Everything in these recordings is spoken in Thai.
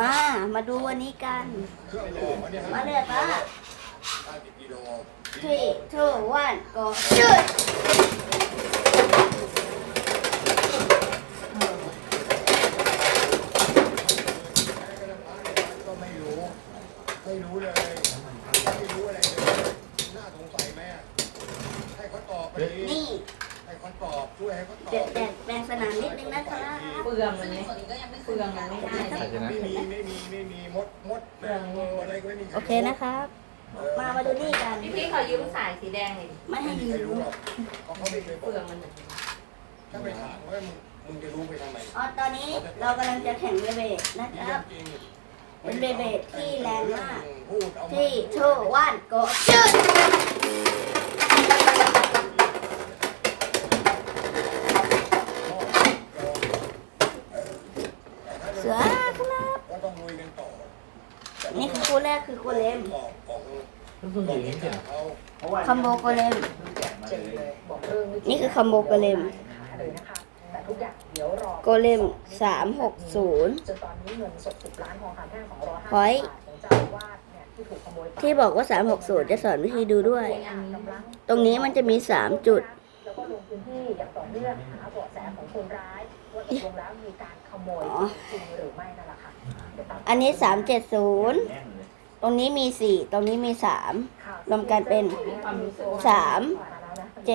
มา มาดูวันนี้กัน มาเลยป้า three two one go shoot ก็ไม่รู้ไม่รู้เลย ไม่รู้อะไรเลย น่าสงสัยไหมอะให้เขาตอบไปดีนี่ให้เขาตอบช่วยให้เขาตเปลี่อยนบแปลงแปลงสนามนิดนึงนะครับเปลืองมันไหมเปลืองมันไม่ได้ใครชนะไม่มีไม่มีไม่มีมดมดแมงมุมอะไรก็ไม่มีใรโอเคนะครับ มามาดูนี่กัน พี่พี่ขอยืมสายสีแดงหน่อยไม่ให้ไม่ยืมีใครรู้มหรอกเพราะเขาไม่เคยบเปอกลืองมันถ้าไปถามว่ามึงมึงจะรู้ไปทำไมอ๋อตอนนี้เรากำลังจะแข่งเบเบดนะนี่ครัเรื่บ องจริงเป็นเบเบดที่แรงมาก พูดเอามา three two one go shoot เสือครับ ก็ต้องลุยกันต่อ นี่คือคู่แรกคือโกเลมออกออกเพิ่งออกยิงเห็นเสร็จเขาคัมโบโกเลม นี่คือคัมโบโกเลมโกเลมสามหกศูนย์จนตอนนี้เงินสดสิบองคำแท่าสาทของเจ้าอาวาสเนี่ยที่ถูกขโมยไปที่บอกว่า360จะสอนวิธีดูด้วย ตรงนี้มันจะมี3จุดที่อย่างต่อเนื่องหาเบาะแสของคนร้ายว่าตกลงแล้วมีการขโมยอ๋อจริงหรือไม่นั่น แหละค่ะเดี๋ยวตามอันนี้370ตรงนี้มี4ตรงนี้มี3ข่าวรวมกันเป็นความรู้สึกสาม7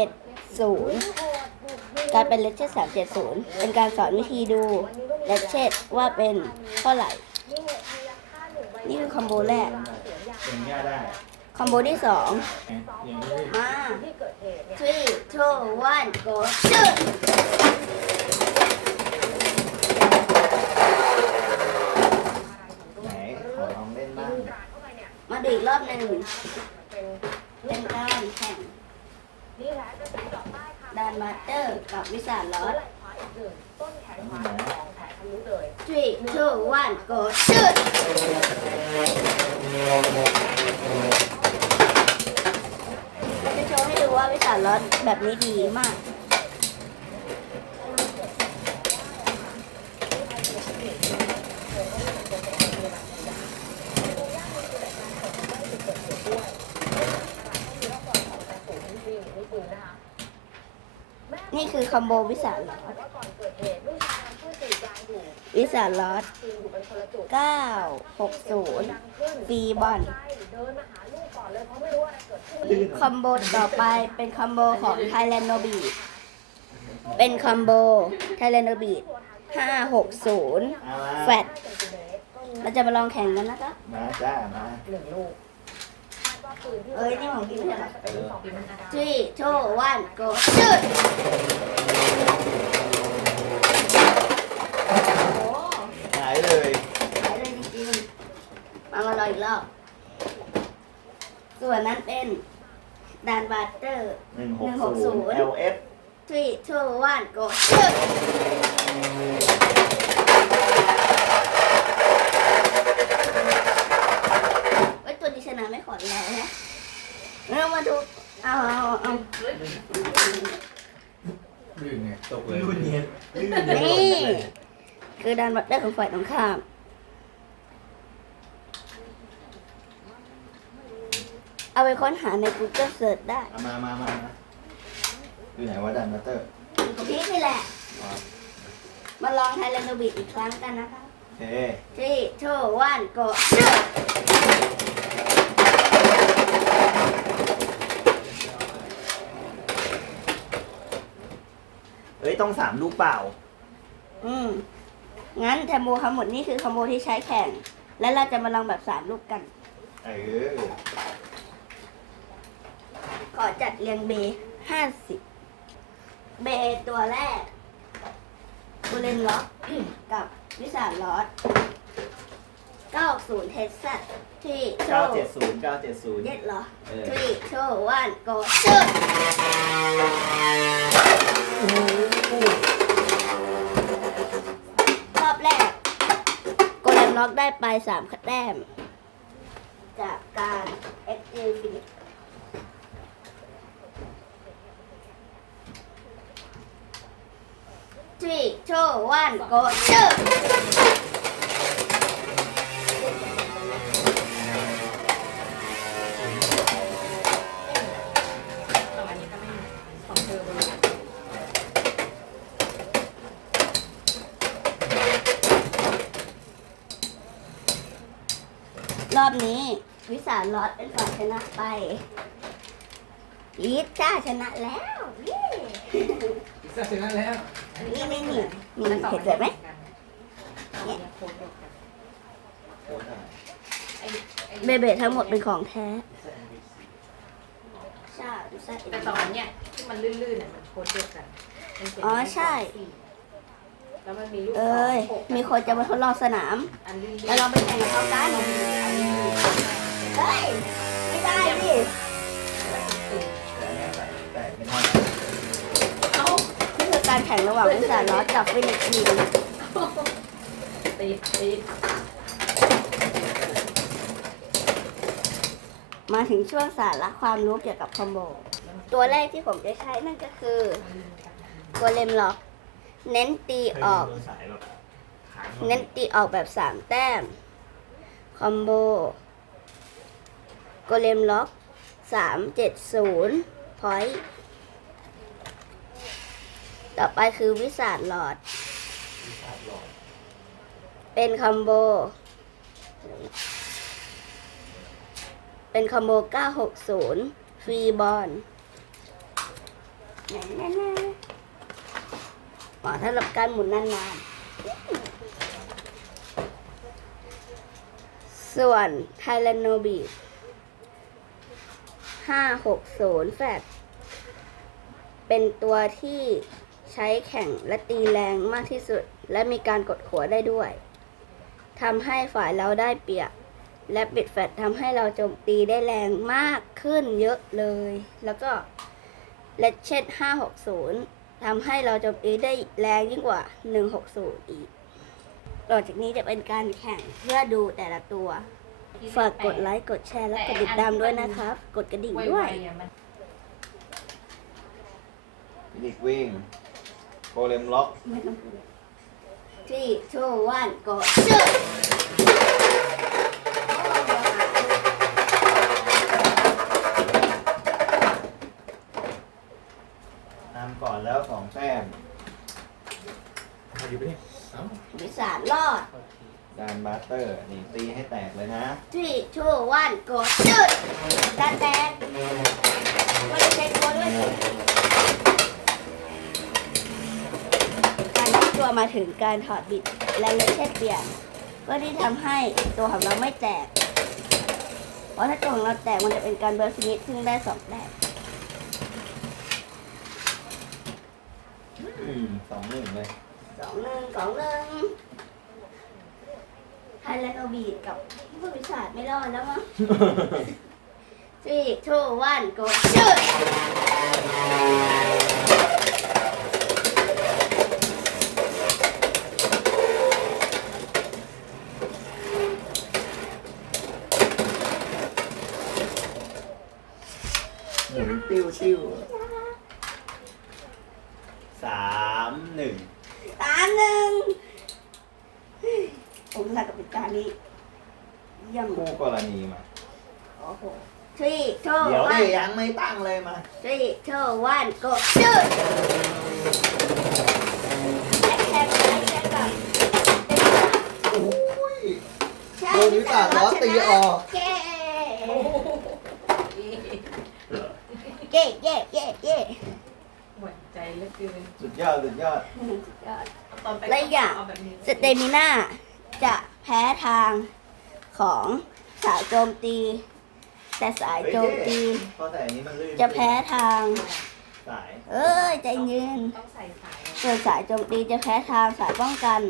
0กลายเป็นเลเชต370เป็นการสอนวิธีดูเลเชตว่าเป็นเท่าไหร่ นี่คือคอมโบแรกยิงยาได้คอมโบที่2ยิงไม่ได้มาที่เกิดเหตุเนี่ย three two one go shoot ไหนขอลองเล่นบ้าง มา ดูอีกรอบหนึ่งเป็นการแข่งด้านมาสเตอร์กับวิสาลอสไหล่ขวาอีกหนึ่งต้นแขนขวาสองแผลทะลุเลย three two one go shoot จะโชว์ให้ดูว่าวิสาลอสแบบนี้ดีมาก นี่คือคอมโบวิสาลอสว่าก่อนเกิดเหตุลูกชายช่วยกรีดยางอยู่วิสาลอสปืนอยู่เป็นคนละจุด960ดังขึ้นฟรีบอลใช่เดินมาหาลูกก่อนเลยเพราะไม่รู้ว่าอะไรเกิดขึ้นคอมโบต่อไปเป็นคอมโบของ Thailand No Beat เป็นคอมโบ Thailand No Beat 560เอามาแฟตเราจะมาลองแข่งกันนะคะ มาจ้า มาหนึ่งลูกคาดว่าปืนที่ เอ้ยนี่ของกินไม่ใช่หรอจะเป็นของกินนะคะ three two one go shoot หายเลยหายเลยจริงๆมามาลองอีกรอบ ส่วนนั้นเป็นดานบัตเตอร์หนึ่งหกศูนย์ LS three two one go shoot ยตัวนี้ชนะไม่ขอแล้วนะเรามาดู เอาเอาเอา ลื่นไงตกเลยลื่นเนียนลื่นนี่คือดันบัตเตอร์ของฝ่ายตรงข้าม เอาไปค้นหาใน Google Search ได้เอามามามามาอยู่ไหนวะดันบัตเตอร์กับพี่นี่แหละมาลองไทยแลนด์บิอีกครั้งกันนะคะโอเค three two one go shoot เอ้ย ต้องสามลูกเปล่า อืม งั้นแทมโบทั้งหมดนี่คือคอมโบที่ใช้แข่ง และเราจะมาลองแบบสามลูกกัน เออขอจัดเรียงเบห้าสิบ เบตัวแรกบูเลนล็อก กับวิสาลอสเก้าศูนย์เทสซัสที่โชเก้าว์เจ็ดศูนย์เก้าเจ็ดศูนย์ เย็ดเหรอเออ three two one go shoot ร สามคะแนนจากการเอ็กซ์เอฟิทรีโชวันโกเจอร์ รอบนี้วิสาลอดเป็นฝ่ายชนะไปอีทจ้าชนะแล้วเย้พิซซ่าชนะแล้ว นี่นี่นี่นี่แล้วต่อเห็นเลยไหมเนี่ยโค้ดเดียวกันโค้ดอะไรไอ้ไอ้เบเบทั้งหมดเป็นของแท้ใช่ใช่แต่สองอันเนี่ยที่มันลื่นๆเนี่ยมันโค้ดเดียวกันมันเขียนอ๋อใช่ แล้วมันมีลูกศรเอ้ยหกมีคนจะมาทดลองสนามอันลื่นๆแล้วเราไปแข่งกับเขากันอันลื่นๆเฮ้ย ไม่ได้ดิแต่เนี่ยใส่แต่ไม่เท่าเอ้านี่คือการแข่งระหว่างวิสาลอดกับฟินิกซ์วินติดติดมาถึงช่วงสาระความรู้เกี่ยวกับคอมโบ ตัวแรกที่ผมจะใช้นั่นก็คือโกเลมล็อก เน้นตีออก สายแบบหางเน้นตีออกแบบสามแต้ม คอมโบโกเลมล็อกสามเจ็ดศูนย์พอยต์ต่อไปคือวิสาดหลอดเป็นคอมโบ เป็นคอมโบ 960 ฟรีบอลแน่ๆๆ เหมาะสำหรับการหมุนนานๆ ส่วนไทแลนโนบี560แฟตเป็นตัวที่ใช้แข่งและตีแรงมากที่สุด และมีการกดขัวได้ด้วยทำให้ฝ่ายเราได้เปรียบและปิดแฟลชทำให้เราโจมตีได้แรงมากขึ้นเยอะเลย แล้วก็เลเชต560 ทำให้เราโจมตีได้แรงยิ่งกว่า 160 อีกต่อจากนี้จะเป็นการแข่งเพื่อดูแต่ละตัว ฝากกดไลค์กดแชร์และกดติดตามด้วยนะครับ กดกระดิ่งด้วยไๆอะมันฟินิกวิ่งโกเลมล็อก ที่ทูวันกดชุด นำก่อนแล้วสองแต้ม มาอยู่ปะเนี่ยเอ้าวิสานรอดดานบาสเตอร์ นี่ตีให้แตกเลยนะ ที่ทูวันกดชุดตาแตกไม่ได้ใช้ตัวด้วยสิการที่ตัวมาถึงการถอดบิดและเลเชตเปลี่ยนก็ที่ทำให้ตัวของเราไม่แตก เพราะถ้าตัวของเราแตกมันจะเป็นการเบิร์สมิธซึ่งได้สองแต้มอืมสองหนึ่งเลยส องหนึ่งสองหนึ่งไทยแลนด์โอบีดกับผู้วิชาดไม่รอดแล้วมั้งสี่ทูวันกดชุดหมุนติ้วติ้วสามหนึ่ง ตามหนึ่งผมสักกับปิดการนี้เยี่ยมคู่กรณีมา โอ้โหสี่ทูเดี๋ยววัดินยังไม่ตั้งเลยมาสี่ทูวันกดชุดแท็กแท็กแท็กแท็กกับโอ้ยใช่โดนวิสาล้อตีออกเย้เย้เย้เย้เย้หมดใจเหลือเกินสุดยอดสุดยอดสุดยอดเอาตอนไป และอีกอย่างเแบบนี้สเตมิน่าจะแพ้ทางของสายโจมตี แต่สายโจมตีพอใส่อันนี้มันลื่นจะแพ้ทาง สายเอ้ยใจเย็นต้องใส่สายส่วนสายโจมตีจะแพ้ทางสายป้องกัน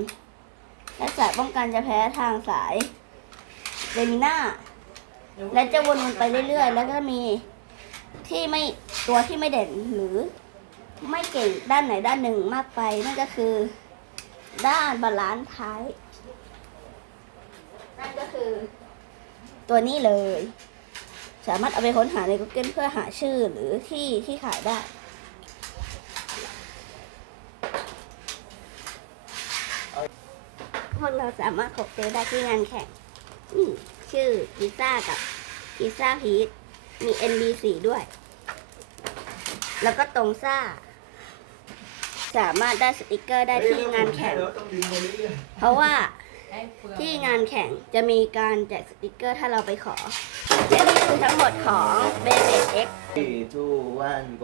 และสายป้องกันจะแพ้ทางสายเดมิน่าและจะวนๆไปเรื่อยๆ แล้วก็มีที่ไม่ตัวที่ไม่เด่นหรือไม่เก่งด้านไหนด้านหนึ่งมากไปนั่นก็คือ ด้านบาลานซ์ท้าย นั่นก็คือ ตัวนี้เลย สามารถเอาไปค้นหาใน Google เพื่อหาชื่อหรือที่ที่ขายได้ พวกเราสามารถขบซื้อได้ที่งานแข่งนี่ชื่อพิซซ่ากับพิซซ่าพีทมี NB4 ด้วย แล้วก็ตรงซ่า สามารถได้สติกเกอร์ได้ที่งานแข่ง เพราะว่าที่งานแข่งจะมีการแจกสติกเกอร์ถ้าเราไปขอและนี่คือทั้งหมดของเบเบเอ็กสี่ทูวันโก